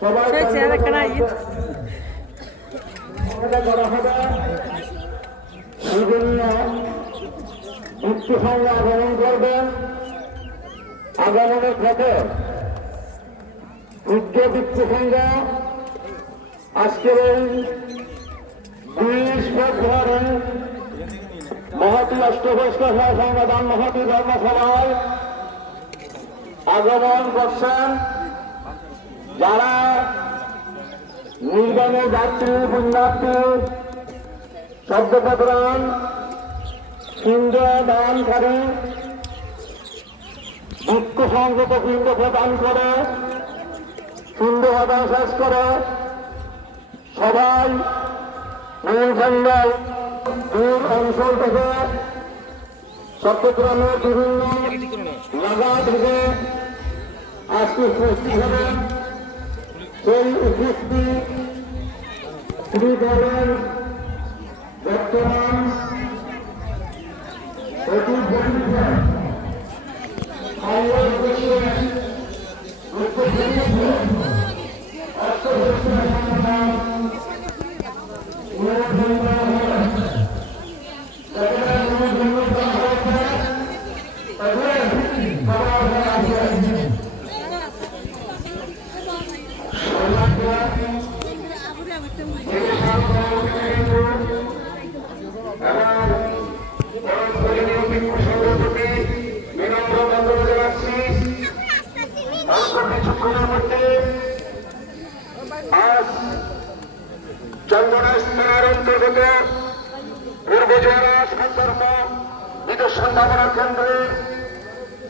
সবাই করা হবে বিভিন্ন ভিত্তি সংজ্ঞা আগমন করবেন। আগমনের পথে উচ্চ ভিত্তি সংজ্ঞা আজকের এই 20 ফেব্রুয়ারি মহতী অষ্টবস্ক সংবিধান মহতী ধর্মসভায় আগমন করছেন যারা নির্বাণে যাত্রী পুণ্যার্থী শব্দপ্রদান পিণ্ড দানকারী ভিক্ষু সংযত পিণ্ড প্রদান করে পিণ্ড প্রদান শেষ করে সবাই নীলখণ্ডায় দূর অঞ্চল থেকে চট্টগ্রামের বিভিন্ন জায়গা থেকে আজকে উপস্থিত হবেন। সেই উপস্থিতি তিনি বলেন বর্তমান চন্দনাস্থানের অন্তর্গত পূর্বজেলা সন্দর্ভ নিদর্শন ভাবনা কেন্দ্রে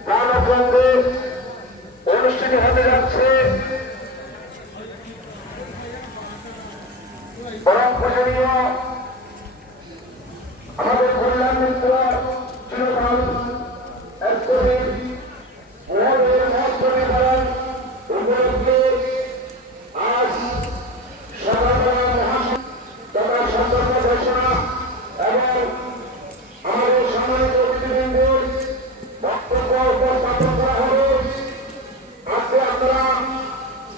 প্রাণকেন্দ্রে অনুষ্ঠিত হতে যাচ্ছে পরম পূজনীয় আমাদের কল্যাণ মিত্র চিরকাল উপলক্ষে আজ ঘোষণা এবং আমাদের সম্মানিত অতিথিবৃন্দের বক্তব্য উপস্থাপন করা হবে। আজকে আপনারা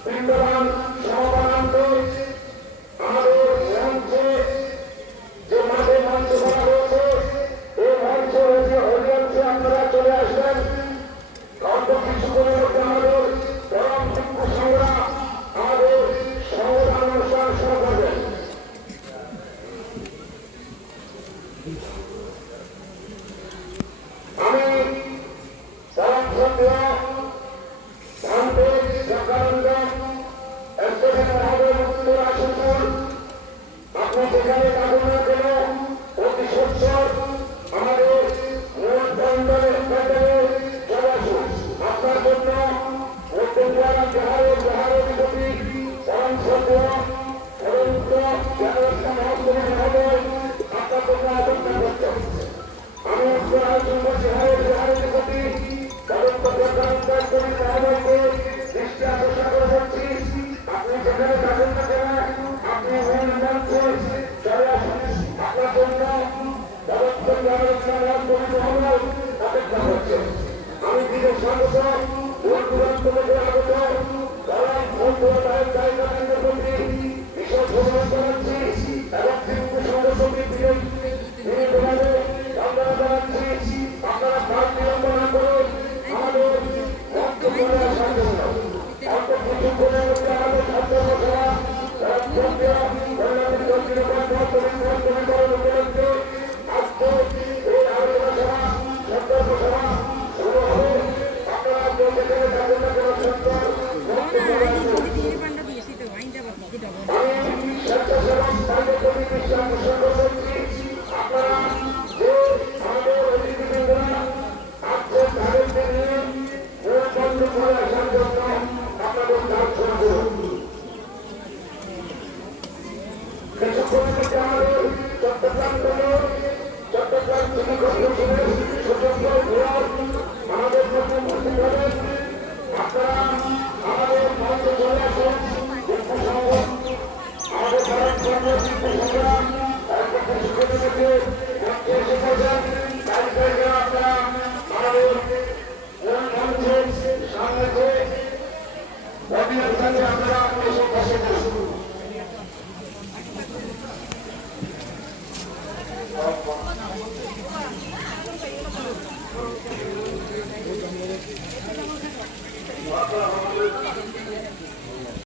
বৃন্দবান সমাধানান্তে আমাদের মঞ্চে যে মাঠে মঞ্চ করা হয়েছে এই মঞ্চ অডিয়েন্সে আপনারা চলে আসবেন। অল্প কিছুক্ষণের মধ্যে আমাদের পরম ভিক্ষু সংগ্রাম আমাদের সংবিধান অনুষ্ঠান শুরু করবেন। আমি পরম শ্রদ্ধেয় ধানদেব সরকারঞ্জন এসপি মহোদয় উত্তর আসনপুর আপনি যেখানে থাকুন না কেন অতি সচ্ছল আমাদের মূল প্রান্তরে চলে আসুন। আপনার জন্য উত্তরপাড়া বিহারের অধিপতি পরম শ্রদ্ধেয় অরবিন্দ জ্ঞানরত্ন মহোদয় আপনার জন্য অপেক্ষা করছেন। আমি বিহারের অধিপতি অরবিন্দ মহোদয়কে দৃষ্টি আকর্ষণ করে বলছি আপনি যেখানে থাকুন না কেন আপনি মূল মঞ্চে চলে আসুন। আপনার জন্য অপেক্ষা করছেন। আমি বিদেশ স্বাগত দূর দূরান্ত থেকে আগত গরম বন্ধুরা জায়গার প্রতি বিশেষ অনুরোধ জানাচ্ছি এবং হিন্দু সংগঠনকে বিরোধী বন্দনা জানাচ্ছি। আপনারা কাজ বিলম্বনা করে আমাদের মঞ্চ করে আসার জন্য অল্প কিছুক্ষণের মধ্যে আমাদের ছাত্রছাত্রীরা উপলক্ষে আজকে এই আলোচনা সভা সন্তর্ক সভা শুরু হবে। আপনারা যেখানে থাকুন না কেন আমি স্বেচ্ছাসেবক তাদের প্রতি দৃষ্টি আকর্ষণ করছি। আপনারা যে আমাদের অতিথিবৃন্দরা আসছেন তাদেরকে নিয়ে মূল মঞ্চ করে আসার জন্য আপনাদের কাজ শুরু করুন। কিছুক্ষণের মধ্যে আমাদের চট্টগ্রাম সিটি কর্পোরেশনের